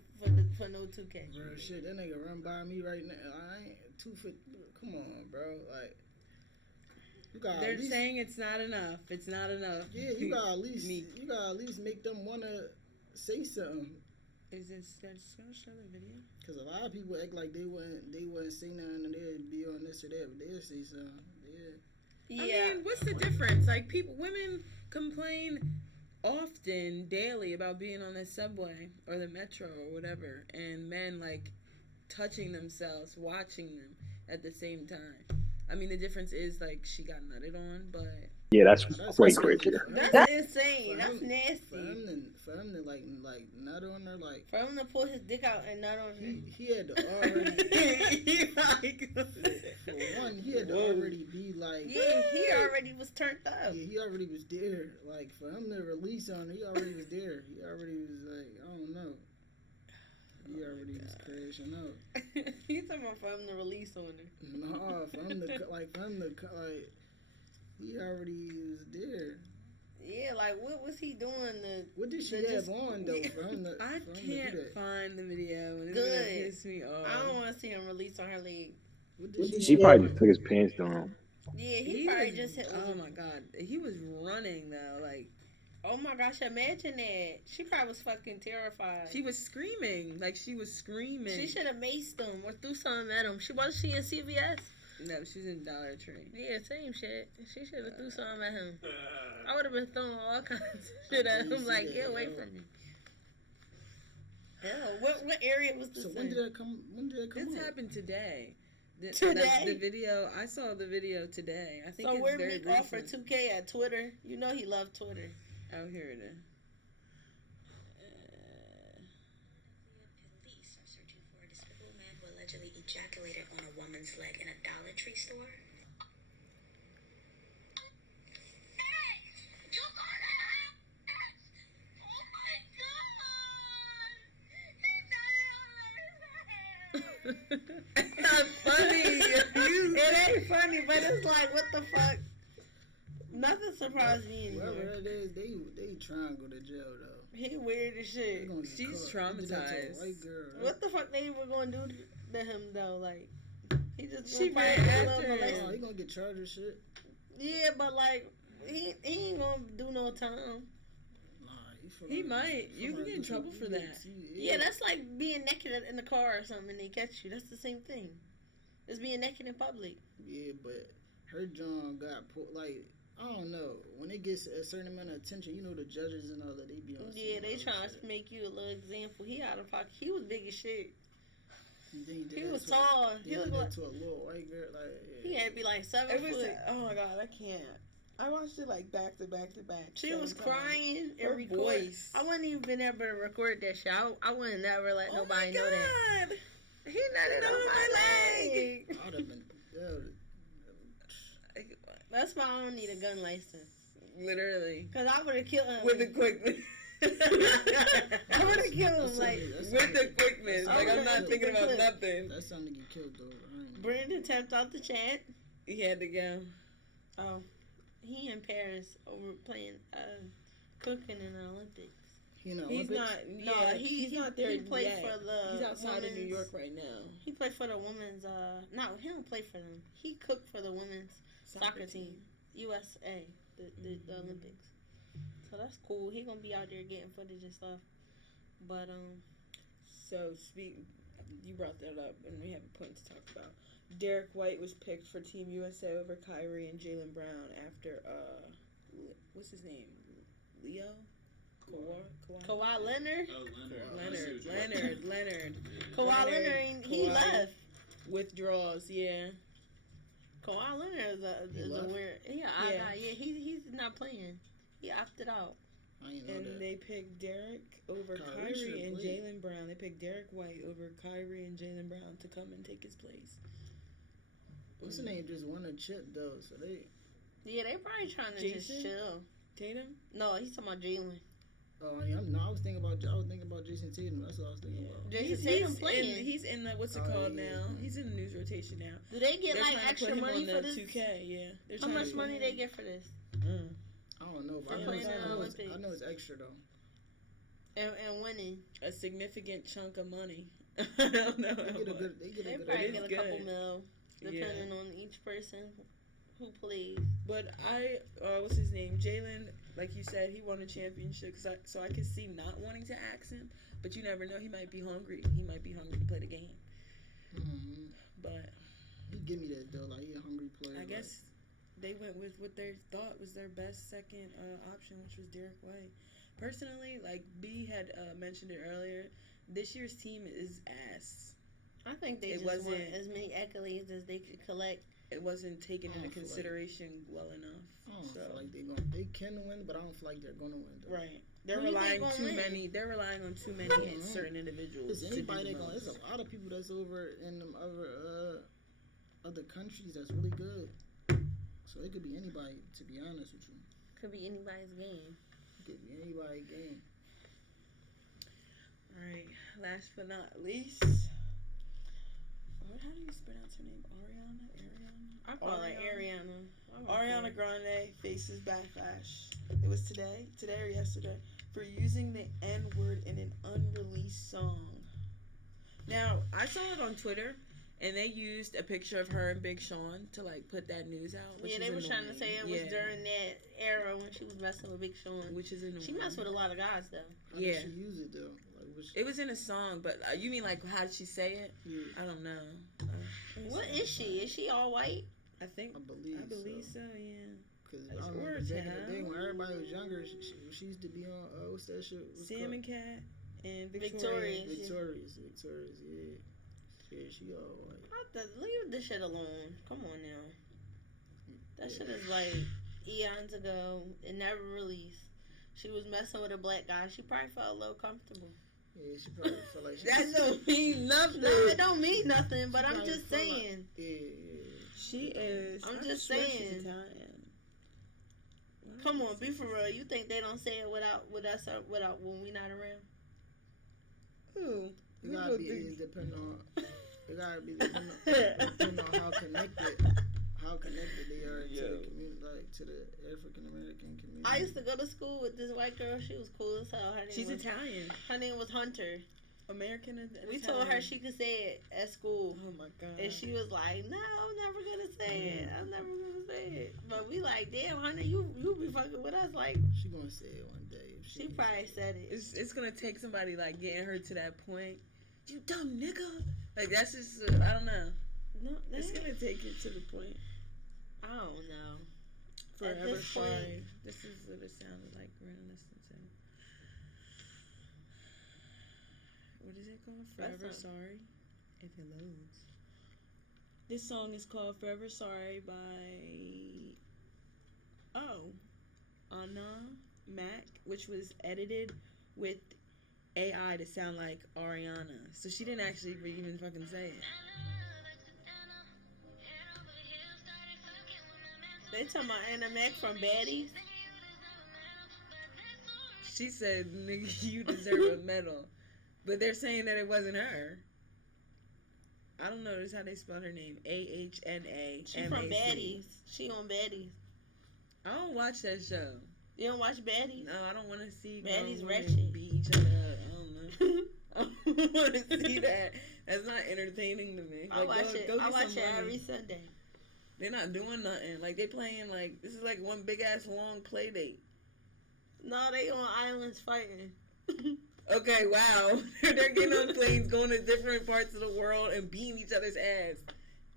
2K. Bro, shit, that nigga run by me right now. I ain't 2 foot. Come on, bro. Like you got. They're saying it's not enough. It's not enough. Yeah, you got at least make them wanna say something. Is this gonna show the video? Cause a lot of people act like they wouldn't say nothing and they'd be on this or that, but they'll say something. Yeah. I mean, what's the difference? Like women complain often, daily about being on the subway or the metro or whatever, and men like touching themselves, watching them at the same time. I mean, the difference is like she got nutted on, but yeah, that's way crazy. That's insane. That's nasty. For him to like nut on her, like for him to pull his dick out and nut on her. He had to already. For one, he had to already be like. Yeah, he already already was turned up. Yeah, he already was there. Like, for him to release on it, he already was there. He already was like, I don't know. He already was crashing out. He's talking about for him to release on her. Nah, for him to he already was there. Yeah, like what was he doing? What did she have on though? For him to, I for him to can't do that? find the video. And it's Good. gonna piss me off. I don't want to see him release on her leg. What did He probably just took his pants down. Yeah, he probably was- just hit. Oh my god, he was running though. Like Oh my gosh, imagine that. She probably was fucking terrified. she was screaming. Like she was screaming. She should have maced him or threw something at him. She in CVS? No, she's in Dollar Tree. Yeah, same shit. She should have threw something at him. I would have been throwing all kinds of shit at him. Like, get away from me. Hell, what area was this So in? when did it come? This out? happened today. Today? The video. I saw the video today. I think So it's where very Meek offered recent. 2K at Twitter? You know he loved Twitter. Oh, here it is. Police are searching for a despicable man who allegedly ejaculated on a woman's leg in a Dollar Tree store. It's not funny. It ain't funny, but it's like, what the fuck? Nothing surprised me anymore. Whoever it is, they trying to go to jail though. He weird as They shit. gonna get She's caught. They did that to a traumatized. white girl, right? What the fuck they even gonna do to him though? Like, he just She gonna ran probably after love him. molestation. Oh, he gonna get charged with shit. Yeah, but like, he ain't gonna do no time. Nah, He might. You can get in trouble for that. Yeah, that's like being naked in the car or something and they catch you. That's the same thing. It's being naked in public. Yeah, but her John got put like, I don't know. When it gets a certain amount of attention, you know the judges and all that, they be on. Yeah, some they other trying shit. to make you a little example. He out of pocket. He was big as shit. And then did He that was to tall. A, He he looked did like that to a little white girl. Like, yeah. he had to be like 7 It was. foot. Oh my god, I can't. I watched it like back to back to back. She 7 was times. crying and Her recording. voice. I wouldn't even been able to record that shit. I wouldn't never let Oh nobody my know that. god. He nutted on my leg. I'd have been. That's why I don't need a gun license. Literally. Cause I would have killed him. With the quickness. I would have killed him. Like With the quickness. Like, I'm not thinking about Clip. nothing. That's something to get killed though. I ain't- Brandon tapped out the chat. He had to go. Oh, he in Paris over playing cooking in the Olympics. He in the He's Olympics? not. No, Yeah, he he's not there He played yet. for the. He's outside of New women's- York right now. He played for the women's. No, he don't play for them. He cooked for the women's soccer team, USA, the Olympics. So that's cool. He gonna be out there getting footage and stuff. But So you brought that up, and we have a point to talk about. Derrick White was picked for Team USA over Kyrie and Jaylen Brown after what's his name? Leo? Kawhi Leonard. Leonard. Kawhi Leonard, he Kawhi. left. Withdrawals, yeah. Kawhi Leonard is a left? weird. Yeah, he's not playing. He opted out. I ain't know And that. they picked Derrick over Kyrie Kyrie should've and played. Jaylen Brown. They picked Derrick White over Kyrie and Jaylen Brown to come and take his place. What's the name? Just won a chip though, so they. Yeah, they probably trying to just Jason? chill. Tatum? No, he's talking about Jalen. Oh, I was thinking about Jason Tatum. That's what I was thinking about. Jason Tatum playing. He's in the what's it Oh, called yeah. now? He's in the news rotation now. Do they get They're like trying to extra put him money on for the this? 2K, yeah. They're How trying much to money put they him- get for this? I don't know, but I For know, playing in the I Olympics. know it's extra though. And winning. A significant chunk of money. I don't know. They get a but- good. They get They a good. probably is get a good. couple mil, Yeah. depending on each person who plays. But what's his name? Jalen, like you said, he won a championship. So I could see not wanting to ask him, but you never know. He might be hungry. He might be hungry to play the game. Mm-hmm. But He give me that though. Like he a hungry player. I guess they went with what they thought was their best second option, which was Derrick White. Personally, like B had mentioned it earlier, this year's team is ass. I think they It just want wasn't- as many accolades as they could collect. It wasn't taken I don't into feel like- consideration well enough. I don't So feel like they can win, but I don't feel like they're gonna win. Though. right, they're Who you think relying gonna too win? many. They're relying on too many Mhm. certain individuals. There's to do anybody the that going. most. There's a lot of people that's over in them other countries that's really good. So it could be anybody, to be honest with you. Could be anybody's game. It could be anybody's game. Alright, last but not least. How do you pronounce her name? Ariana? I call her Ariana. Ariana Grande faces backlash. It was today or yesterday, for using the N-word in an unreleased song. Now, I saw it on Twitter, and they used a picture of her and Big Sean to, like, put that news out. Yeah, they were trying to say it was during that era when she was messing with Big Sean. Which is annoying. She messed with a lot of guys, though. How did she use it, though? Like, it was in a song, but you mean, like, how did she say it? Yeah. I don't know. What is she? Is she all white? I believe so, yeah. Because I remember back in the day when everybody was younger, she used to be on, what's that shit? Sam and Cat and Victorious, yeah. Yeah, she all white. Leave this shit alone. Come on now. That shit is like eons ago. It never released. She was messing with a black guy. She probably felt a little comfortable. Yeah, she probably felt like she that don't mean nothing. No, it don't mean nothing, but I'm just saying. Like, yeah. She is. I'm just saying. She's Italian. Come on, be for real. You think they don't say it without when we not around? Who? It gotta be depending on how connected they are to the community, like to the African American community. I used to go to school with this white girl. She was cool as hell. She's Italian. Her name was Hunter. American and we told her she could say it at school. Oh my god. And she was like, "No, I'm never gonna say it. I'm never gonna say it." But we like, damn, honey, you be fucking with us like. She gonna say it one day. If she probably said it. It's gonna take somebody like getting her to that point. You dumb nigga. Like that's just I don't know. No, it's gonna take it to the point. I don't know. Forever sorry. This is what it sounded like. We're gonna listen to. What is it called? Forever Sorry. If it loads. This song is called Forever Sorry by Anna Mac, which was edited with AI to sound like Ariana. So she didn't actually even fucking say it. They talking about Anna Mac from Baddies? She said, nigga, you deserve a medal. But they're saying that it wasn't her. I don't notice how they spell her name. AHNA. She from Baddies. She on Baddies. I don't watch that show. You don't watch Baddies? No, I don't want to see Baddies wretched. Beat each other up. I don't know. I don't want to see that. That's not entertaining to me. I watch it. I watch it every Sunday. They're not doing nothing. Like they playing like this is like one big ass long play date. No, they on islands fighting. Okay, wow. They're getting on planes, going to different parts of the world, and beating each other's ass.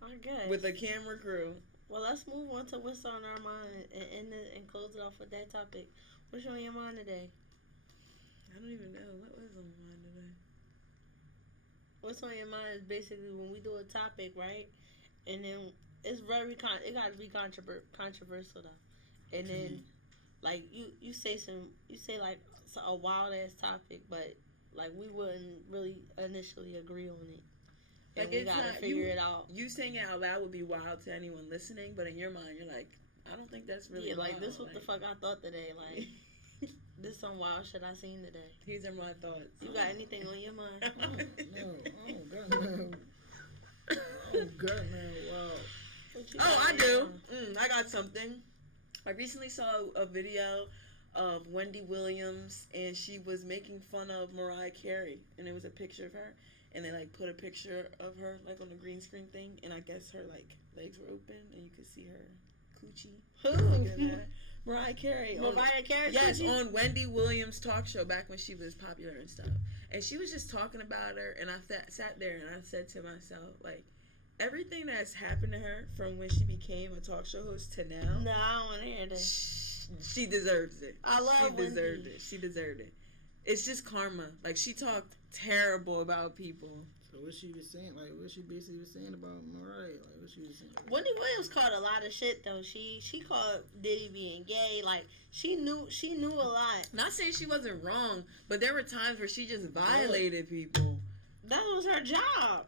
I guess. With a camera crew. Well, let's move on to what's on our mind and close it off with that topic. What's on your mind today? I don't even know. What was on my mind today? What's on your mind is basically when we do a topic, right? And then it's very it got to be controversial though. And then like you say like a wild ass topic, but like we wouldn't really initially agree on it. And like we gotta figure it out. You saying it out loud would be wild to anyone listening, but in your mind you're like, I don't think that's really wild. Like this what the fuck I thought today, like this some wild shit I seen today. These are my thoughts. You got anything on your mind? No, I don't got no. Wow. I do. I got something. I recently saw a video of Wendy Williams, and she was making fun of Mariah Carey, and it was a picture of her, and they like put a picture of her like on the green screen thing, and I guess her like legs were open, and you could see her coochie. Who? Mariah Carey. Mariah Carey. Yes, on Wendy Williams' talk show back when she was popular and stuff, and she was just talking about her, and I sat there and I said to myself like, everything that's happened to her from when she became a talk show host to now. No, I don't want to hear that. She deserves it. I love Wendy. She deserved it. It's just karma. Like, she talked terrible about people. So what she was saying, like what she basically was saying about Mariah, like what she was saying. Wendy Williams called a lot of shit though. She called Diddy being gay. Like she knew a lot. Not saying she wasn't wrong, but there were times where she just violated people. That was her job.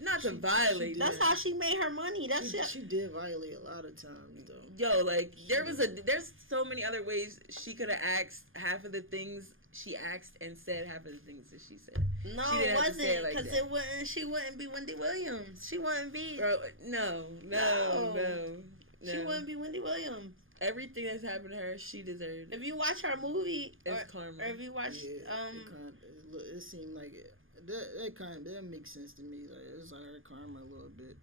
not to violate. That's how she made her money. She did violate a lot of times though. Yo, like there's so many other ways she could have asked half of the things she asked and said half of the things that she said. No, she it wasn't because it wouldn't. She wouldn't be Wendy Williams. She wouldn't be. Bro, no. She wouldn't be Wendy Williams. Everything that's happened to her, she deserved. If you watch her movie, it's karma. Or if you watch, it seemed like that makes sense to me. Like it's like her karma a little bit.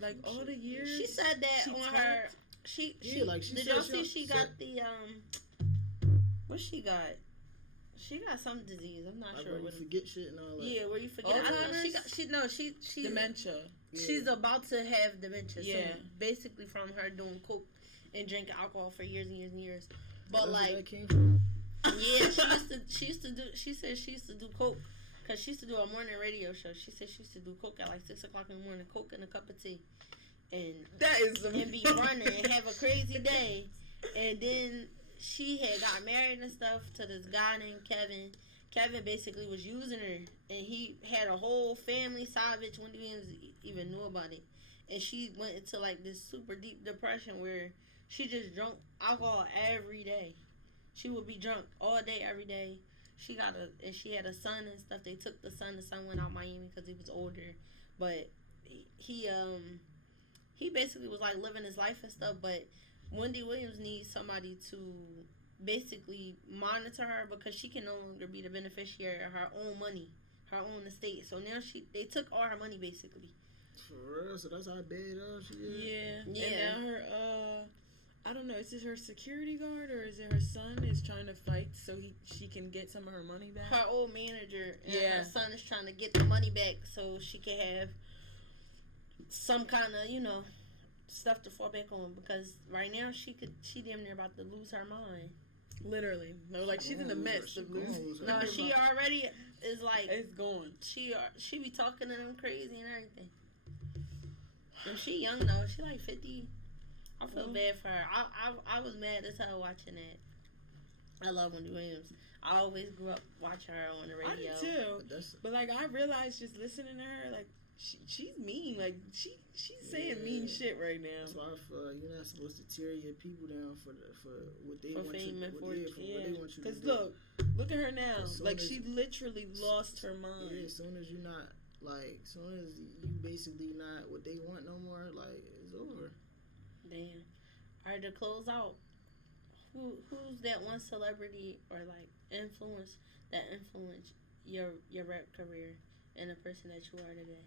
Like all the years she said that on her. She did y'all see she got the what she got? She got some disease. I'm not sure. Where you forget shit and all that. Yeah, where you forget. She dementia. She's about to have dementia. Yeah. So basically from her doing coke and drinking alcohol for years and years and years. But That's like, where that came from? yeah, she said she used to do coke because she used to do a morning radio show. She said she used to do coke at like 6 o'clock in the morning, coke and a cup of tea, and that is and be running and have a crazy day, and then she had got married and stuff to this guy named Kevin. Kevin basically was using her, and he had a whole family side bitch. Wendy Williams even knew about it, and she went into like this super deep depression where she just drank alcohol every day. She would be drunk all day, every day. She had a son and stuff. They took the son. The son went out Miami because he was older, but he basically was like living his life and stuff. But Wendy Williams needs somebody to basically monitor her because she can no longer be the beneficiary of her own money, her own estate. So now they took all her money basically. For real? So that's how bad she is? Yeah. And now her I don't know, is this her security guard or is it her son is trying to fight so she can get some of her money back? Her old manager and her son is trying to get the money back so she can have some kind of, stuff to fall back on, because right now she damn near about to lose her mind. Literally. No, like she's in the midst of losing. No, she already is like, it's going. She be talking to them crazy and everything. And she young though. She like 50. I feel bad for her. I was mad as hell watching that. I love Wendy Williams. I always grew up watching her on the radio. I do too. But like I realized just listening to her, like she's mean. Like she's saying mean shit right now. That's why I feel like you're not supposed to tear your people down for what they want fame and fortune. What they want you to do. Because look at her now. Like she literally lost her mind. Yeah, as soon as you basically not what they want no more, like it's over. Damn. Alright, to close out, who's that one celebrity or like influence that influenced your rap career and the person that you are today?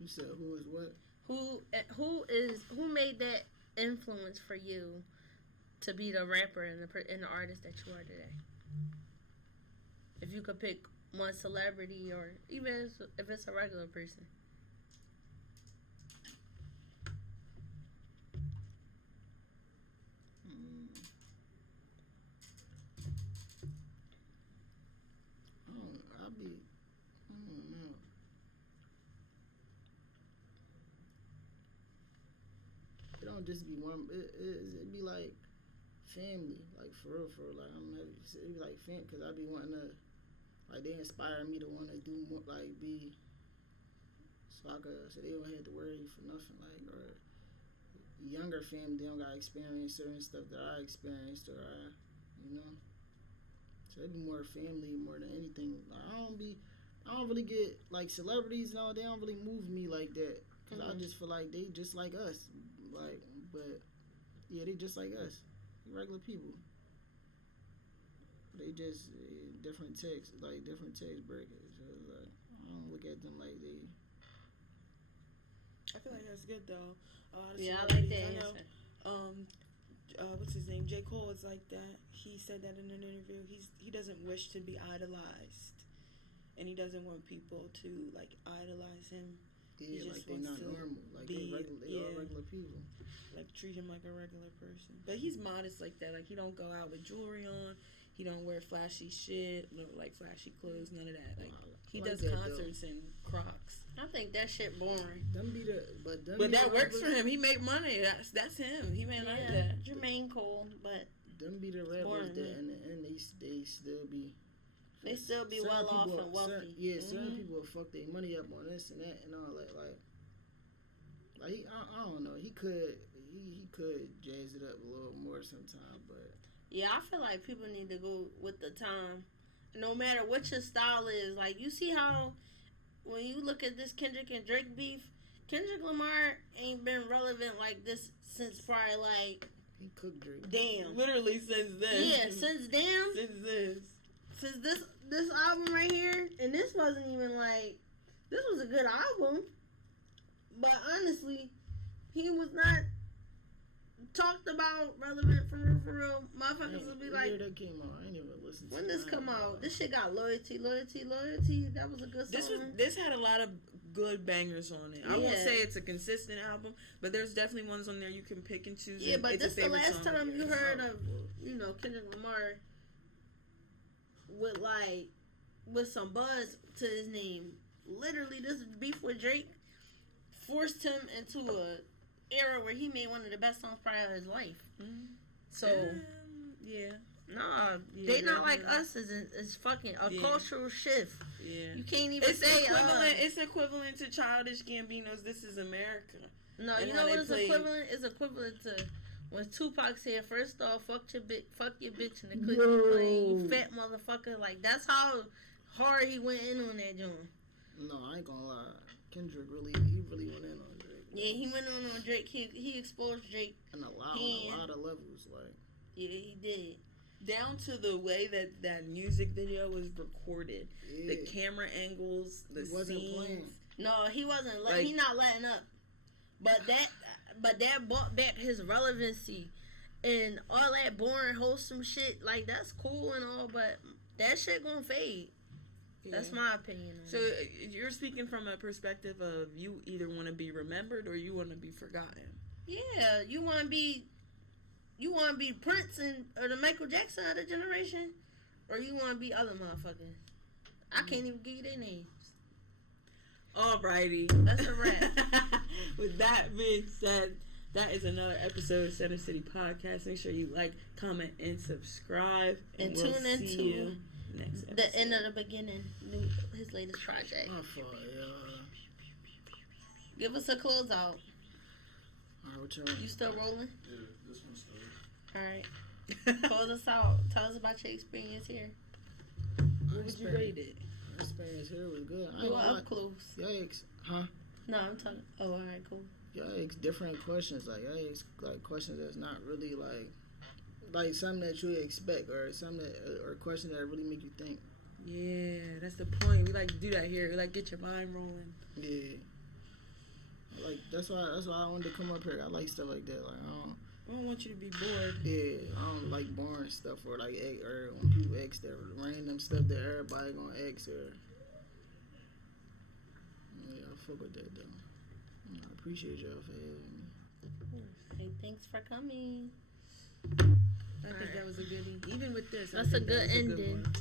You said who is what? Who made that influence for you to be the rapper and the artist that you are today? If you could pick one celebrity or even if it's a regular person. I don't know. It don't just be one. It be like family, like for real. Like it be like family, because I be wanting to, like they inspire me to want to do more, like be. So they don't have to worry for nothing, like or younger family, they don't got to experience certain stuff that I experienced or So it'd be more family more than anything. Like, I don't really get like celebrities and all. They don't really move me like that because I just feel like they just like us. Like, but yeah, they just like us, regular people. They just different text breakers. So like, I don't look at them like they. I feel like that's good though. Yeah, I like that answer. What's his name? J. Cole is like that. He said that in an interview. He doesn't wish to be idolized, and he doesn't want people to like idolize him. Yeah, he just like they're not normal. Like they all regular people. Like treat him like a regular person. But he's modest like that. Like he don't go out with jewelry on. He don't wear flashy shit, no like flashy clothes, none of that. Like he does concerts in Crocs. I think that shit boring. But that works for him. He make money. That's him. He made like that. Jermaine Cole, but them be the rappers that in the end they still be They still be certain well off people- and wealthy. certain people will fuck their money up on this and that and all that. Like I don't know. He could jazz it up a little more sometime, but Yeah, I feel like people need to go with the time. No matter what your style is. Like, you see how when you look at this Kendrick and Drake beef, Kendrick Lamar ain't been relevant like this since probably like he cooked Drake. Damn. Literally since then. Yeah, since Damn. Since this. Since this album right here, and this wasn't even like, this was a good album, but honestly, he was not talked about relevant for real. Motherfuckers will be What like, year that came out? I ain't even listened to when it. this I come don't out? know. This shit got loyalty. That was a good song. This had a lot of good bangers on it. I won't Yeah. say it's a consistent album, but there's definitely ones on there you can pick and choose. Yeah, and but it's a this the favorite last song time of you yours. heard of, Kendrick Lamar with some buzz to his name. Literally, this beef with Drake forced him into a era where he made one of the best songs probably of his life. Mhm. So, yeah, nah, Yeah, they not like definitely. us. Is fucking a Yeah. cultural shift. yeah. You can't even It's say equivalent. It's equivalent to Childish Gambino's "This Is America." No, and you how know they what it's play- equivalent? It's equivalent to when Tupac said, "First off, fuck your bitch in the clip Yo. you playing, you fat motherfucker." Like, that's how hard he went in on that joint. No, I ain't gonna lie. Kendrick really went in on Drake. Yeah, he went on Drake. He exposed Drake. on a lot of levels. Like, Yeah, he did. Down to the way that music video was recorded, yeah, the camera angles, the he wasn't scenes. playing. No, he wasn't. Like- He not letting up. But that brought back his relevancy, and all that boring, wholesome shit. Like, that's cool and all, but that shit gonna fade. That's Yeah. my opinion. So you're speaking from a perspective of you either want to be remembered or you want to be forgotten. Yeah, you want to be Prince or the Michael Jackson of the generation, or you want to be other motherfuckers. I can't even give you their names. Alrighty, That's a wrap. With that being said, that is another episode of Center City Podcast. Make sure you like, comment, and subscribe. And we'll tune see into you next episode. The end of the beginning, his latest project. My fault, yeah. Give us a closeout. All right, what y'all? You still rolling? Yeah, this one's started. All right. Close us out. Tell us about your experience here. What would you rate it? My experience here was good. I ain't You gonna are lie. up close. Y'all ask, huh? No, I'm talking. Oh, all right, cool. Y'all ask different questions. Like, y'all ask like questions that's not really like something that you expect, or something or questions that really make you think. Yeah, that's the point. We like to do that here. We like get your mind rolling. Yeah. Like that's why I wanted to come up here. I like stuff like that. Like I don't want you to be bored. I don't like boring stuff or like or when people ask that random stuff that everybody gonna ask or. Yeah, I fuck with that though. I appreciate y'all for having me. Hey, thanks for coming. I think that was a goodie. Even with this, I That's a think that good was ending. one.